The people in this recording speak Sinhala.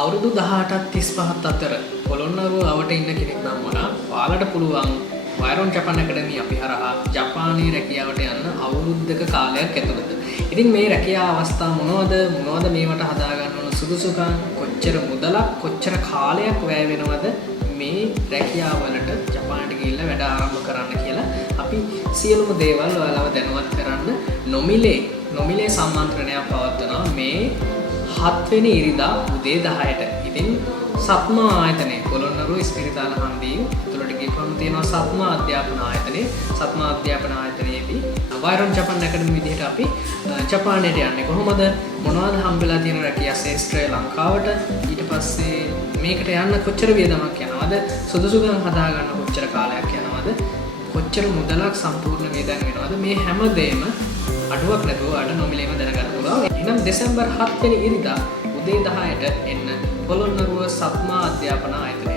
අවුරුදු 18ත් 35ත් අතර පොළොන්නරුව අවට ඉන්න කෙනෙක් නම් වුණා ඔයාලට පුළුවන් වයරොන් ජපාන් ඇකඩමි අපි හරහා ජපානයේ රැකියාවට යන්න අවුරුද්දක කාලයක් ඇතුළත. ඉතින් මේ රැකියා අවස්ථා මොනවද මේවට හදාගන්න ඕන සුදුසුකම් කොච්චර මුදලක් කොච්චර කාලයක් වැය වෙනවද මේ රැකියාවලට ජපානට ගිහිල්ලා වැඩ ආරම්භ කරන්න කියලා අපි සියලුම දේවල් ඔයාලව දැනුවත් කරන්න නොමිලේ සම්මන්ත්‍රණයක් පවත්වනවා මේ 7 වෙනි ඉරිදා උදේ 10ට. ඉතින් සත්මා ආයතනයේ පොළොන්නරුව ස්පිරිතාල හන්දිය තුලට ගිහම තියෙනවා සත්මා අධ්‍යාපන ආයතනයේ. සත්මා අධ්‍යාපන ආයතනයේදී වයරොන් ජපාන් ඇකඩමි විදිහට අපි ජපානයට යන්නේ කොහොමද? මොනවද හම්බෙලා තියෙන රැකියා ශාස්ත්‍රය ලංකාවට? ඊට පස්සේ මේකට යන්න කොච්චර වියදමක් යනවද? සුදුසුකම් හදාගන්න කොච්චර කාලයක් යනවද? කොච්චර මුදලක් සම්පූර්ණ වේදන් වෙනවද? මේ හැමදේම අඩුවක් නැතුව අඩ නොමිලේම දැනගන්න පුළුවන්. එහෙනම් දෙසැම්බර් 7 වෙනි ඉරිදා උදේ 10ට එන්න පොළොන්නරුව සත්මා අධ්‍යාපන ආයතනය.